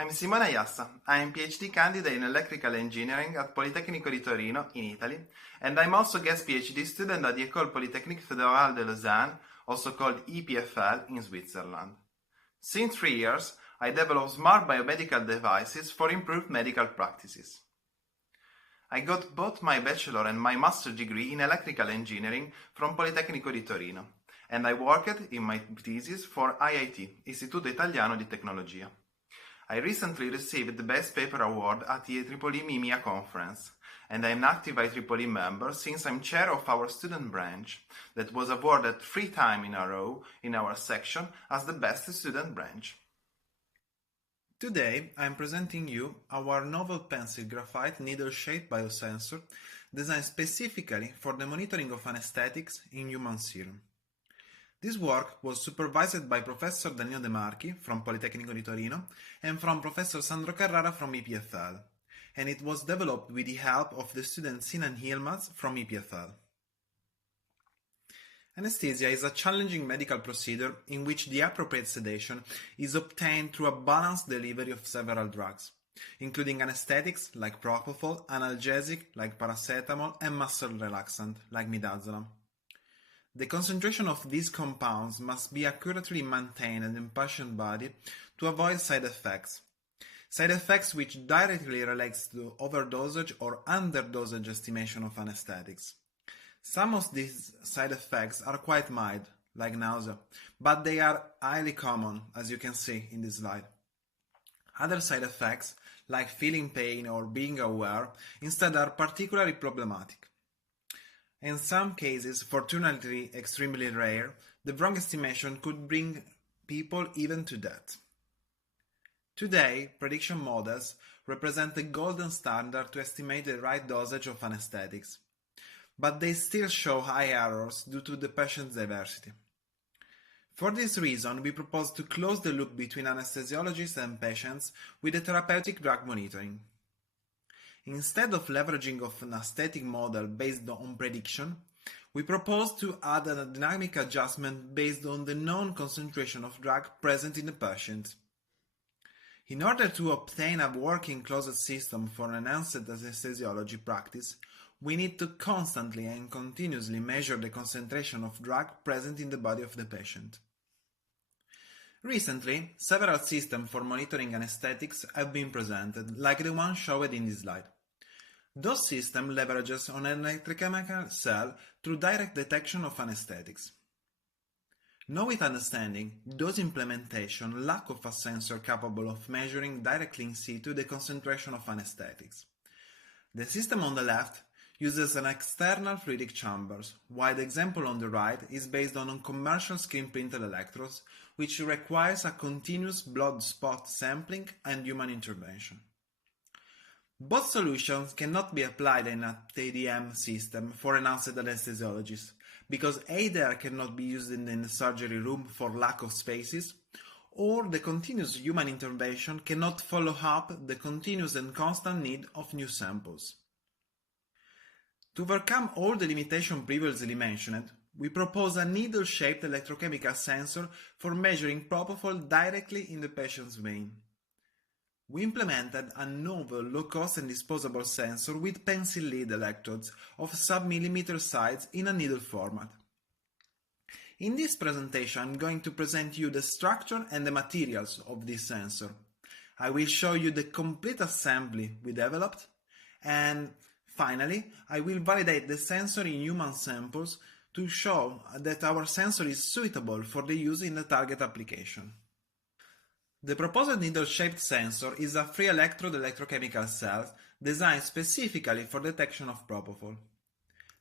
I'm Simone Aiassa. I am PhD candidate in electrical engineering at Polytechnique di Torino in Italy, and I'm also guest PhD student at the École Polytechnique Fédérale de Lausanne, also called EPFL, in Switzerland. Since 3 years, I develop smart biomedical devices for improved medical practices. I got both my bachelor and my master degree in electrical engineering from Polytechnico di Torino, and I worked in my thesis for IIT, Istituto Italiano di Tecnologia. I recently received the Best Paper Award at the IEEE MIMIA conference, and I am an active IEEE member since I'm chair of our student branch that was awarded 3 times in a row in our section as the best student branch. Today I am presenting you our novel pencil graphite needle-shaped biosensor designed specifically for the monitoring of anesthetics in human serum. This work was supervised by Professor Danilo Demarchi from Polytechnico di Torino and from Professor Sandro Carrara from EPFL, and it was developed with the help of the student Sinan and Yilmaz from EPFL. Anesthesia is a challenging medical procedure in which the appropriate sedation is obtained through a balanced delivery of several drugs, including anesthetics like propofol, analgesic like paracetamol, and muscle relaxant like midazolam. The concentration of these compounds must be accurately maintained in the patient body to avoid side effects which directly relates to overdosage or underdosage estimation of anesthetics. Some of these side effects are quite mild, like nausea, but they are highly common, as you can see in this slide. Other side effects, like feeling pain or being aware, instead are particularly problematic. In some cases, fortunately extremely rare, the wrong estimation could bring people even to death. Today, prediction models represent the golden standard to estimate the right dosage of anesthetics, but they still show high errors due to the patient's diversity. For this reason, we propose to close the loop between anesthesiologists and patients with the therapeutic drug monitoring. Instead of leveraging of an aesthetic model based on prediction, we propose to add a dynamic adjustment based on the known concentration of drug present in the patient. In order to obtain a working closed system for enhanced anesthesiology practice, we need to constantly and continuously measure the concentration of drug present in the body of the patient. Recently, several systems for monitoring anesthetics have been presented, like the one shown in this slide. Those systems leverages on an electrochemical cell through direct detection of anesthetics. Notwithstanding those implementation lack of a sensor capable of measuring directly in situ the concentration of anesthetics. The system on the left uses an external fluidic chambers, while the example on the right is based on commercial screen-printed electrodes, which requires a continuous blood spot sampling and human intervention. Both solutions cannot be applied in a TDM system for enhanced anesthesiologists, because either cannot be used in the surgery room for lack of spaces, or the continuous human intervention cannot follow up the continuous and constant need of new samples. To overcome all the limitations previously mentioned, we propose a needle-shaped electrochemical sensor for measuring propofol directly in the patient's vein. We implemented a novel low-cost and disposable sensor with pencil lead electrodes of sub-millimeter size in a needle format. In this presentation, I'm going to present you the structure and the materials of this sensor. I will show you the complete assembly we developed, and finally, I will validate the sensor in human samples to show that our sensor is suitable for the use in the target application. The proposed needle-shaped sensor is a three-electrode electrochemical cell designed specifically for detection of propofol.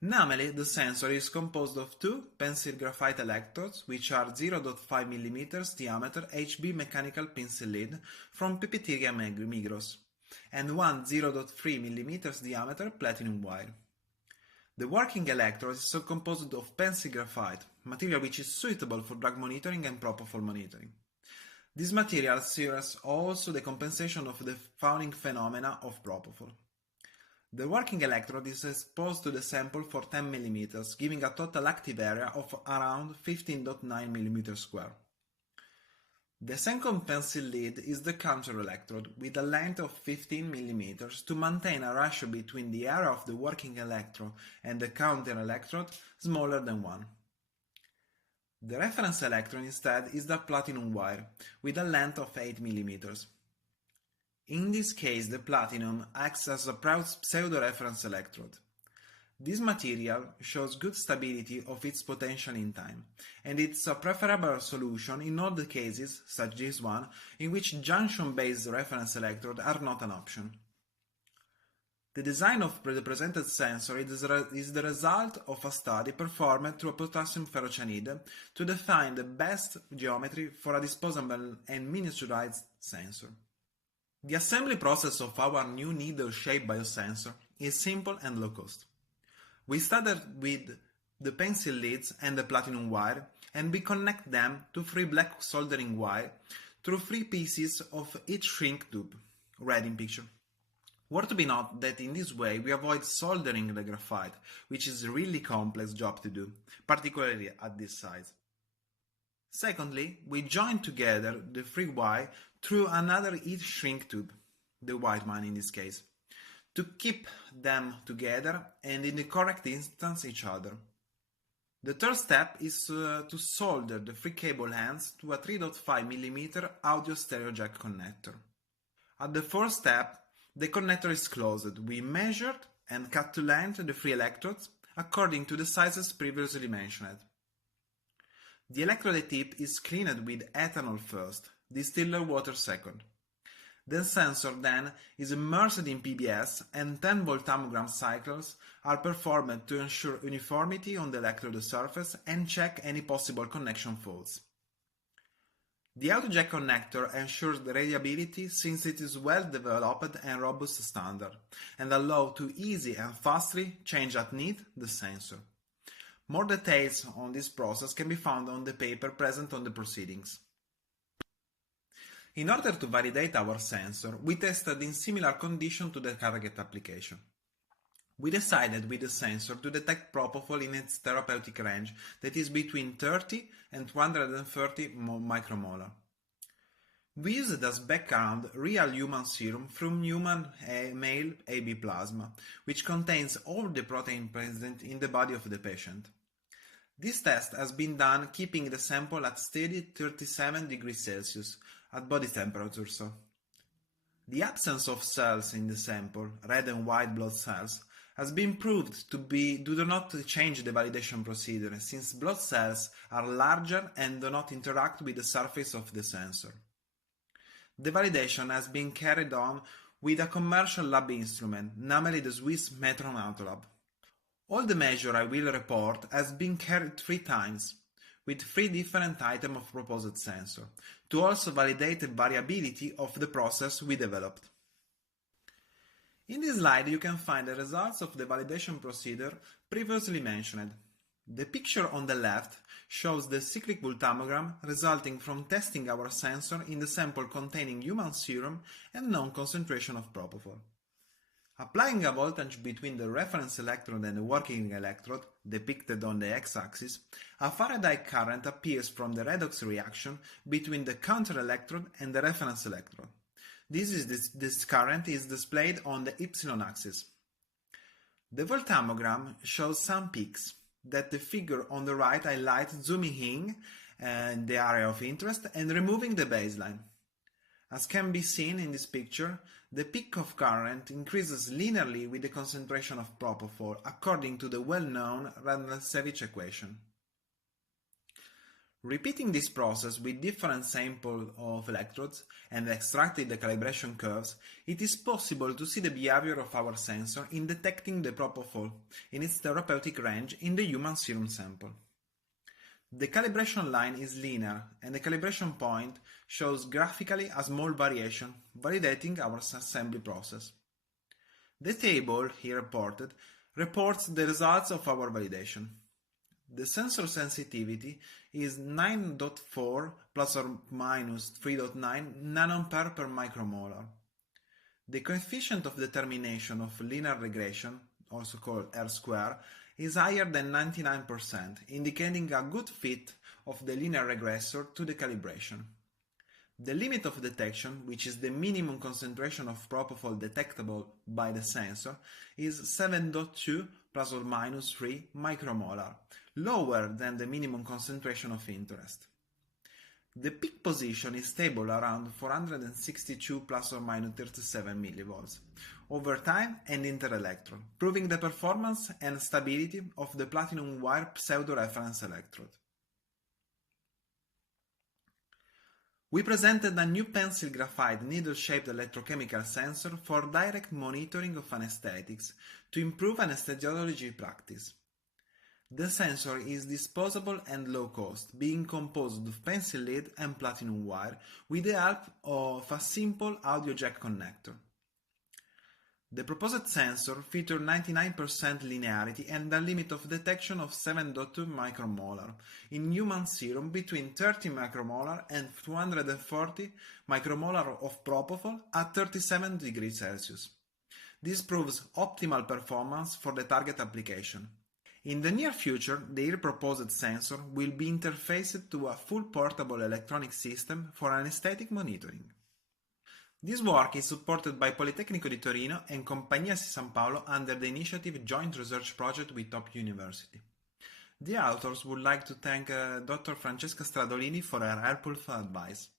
Namely, the sensor is composed of 2 pencil graphite electrodes, which are 0.5 mm diameter HB mechanical pencil lead from Pipetteria Migros, and one 0.3 mm diameter platinum wire. The working electrode is composed of pencil graphite, material which is suitable for drug monitoring and propofol monitoring. This material serves also the compensation of the fouling phenomena of propofol. The working electrode is exposed to the sample for 10 mm, giving a total active area of around 15.9 mm². The second pencil lead is the counter electrode with a length of 15 mm to maintain a ratio between the area of the working electrode and the counter electrode smaller than 1. The reference electrode instead is the platinum wire with a length of 8 mm. In this case, the platinum acts as a pseudo-reference electrode. This material shows good stability of its potential in time, and it's a preferable solution in all the cases, such as this one, in which junction-based reference electrodes are not an option. The design of the presented sensor is the result of a study performed through a potassium ferrocyanide to define the best geometry for a disposable and miniaturized sensor. The assembly process of our new needle-shaped biosensor is simple and low cost. We started with the pencil leads and the platinum wire, and we connect them to 3 black soldering wire through 3 pieces of each shrink tube, read in picture. Worth to be noted that in this way we avoid soldering the graphite, which is a really complex job to do, particularly at this size. Secondly, we join together the 3 wire through another heat shrink tube, the white one in this case, to keep them together and in the correct distance each other. The third step is to solder the 3 cable ends to a 3.5 mm audio stereo jack connector. At the fourth step, the connector is closed. We measured and cut to length the 3 electrodes according to the sizes previously mentioned. The electrode tip is cleaned with ethanol first, distilled water second. The sensor then is immersed in PBS and 10 voltammogram cycles are performed to ensure uniformity on the electrode surface and check any possible connection faults. The auto jack connector ensures the reliability since it is well developed and robust standard and allows to easy and fastly change at need the sensor. More details on this process can be found on the paper present on the proceedings. In order to validate our sensor, we tested in similar condition to the target application. We decided with the sensor to detect propofol in its therapeutic range that is between 30 and 230 micromolar. We used as background real human serum from human male AB plasma, which contains all the protein present in the body of the patient. This test has been done keeping the sample at steady 37 degrees Celsius at body temperature. The absence of cells in the sample, red and white blood cells, has been proved to do not change the validation procedure since blood cells are larger and do not interact with the surface of the sensor. The validation has been carried on with a commercial lab instrument, namely the Swiss Metron Autolab. All the measure I will report has been carried 3 times, with 3 different items of proposed sensor, to also validate the variability of the process we developed. In this slide you can find the results of the validation procedure previously mentioned. The picture on the left shows the cyclic voltammogram resulting from testing our sensor in the sample containing human serum and known concentration of propofol. Applying a voltage between the reference electrode and the working electrode, depicted on the x-axis, a Faraday current appears from the redox reaction between the counter electrode and the reference electrode. This current is displayed on the y-axis. The voltammogram shows some peaks that the figure on the right highlights, zooming in the area of interest and removing the baseline. As can be seen in this picture, the peak of current increases linearly with the concentration of propofol according to the well-known Randall-Sevich equation. Repeating this process with different samples of electrodes and extracting the calibration curves, it is possible to see the behavior of our sensor in detecting the propofol in its therapeutic range in the human serum sample. The calibration line is linear and the calibration point shows graphically a small variation, validating our assembly process. The table here reported reports the results of our validation. The sensor sensitivity is 9.4 plus or minus 3.9 nanoampere per micromolar. The coefficient of determination of linear regression, also called R-square, is higher than 99%, indicating a good fit of the linear regressor to the calibration. The limit of detection, which is the minimum concentration of propofol detectable by the sensor, is 7.2 plus or minus 3 micromolar, lower than the minimum concentration of interest. The peak position is stable around 462 plus or minus 37 millivolts over time and inter-electrode, proving the performance and stability of the platinum wire pseudo-reference electrode. We presented a new pencil graphite needle-shaped electrochemical sensor for direct monitoring of anesthetics to improve anesthesiology practice. The sensor is disposable and low cost, being composed of pencil lead and platinum wire with the help of a simple audio jack connector. The proposed sensor features 99% linearity and a limit of detection of 7.2 micromolar in human serum between 30 micromolar and 240 micromolar of propofol at 37 degrees Celsius. This proves optimal performance for the target application. In the near future, their proposed sensor will be interfaced to a full portable electronic system for anesthetic monitoring. This work is supported by Polytechnique di Torino and Compagnia di San Paolo under the initiative Joint Research Project with Top University. The authors would like to thank Dr. Francesca Stradolini for her helpful advice.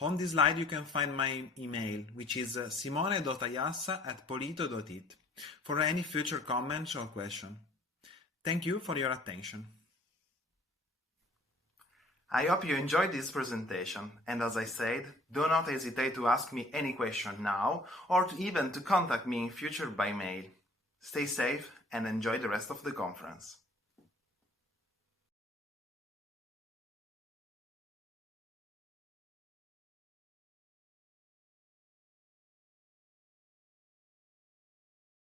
On this slide you can find my email, which is simone.aiassa@polito.it, for any future comments or questions. Thank you for your attention. I hope you enjoyed this presentation, and as I said, do not hesitate to ask me any question now, or even to contact me in future by mail. Stay safe and enjoy the rest of the conference.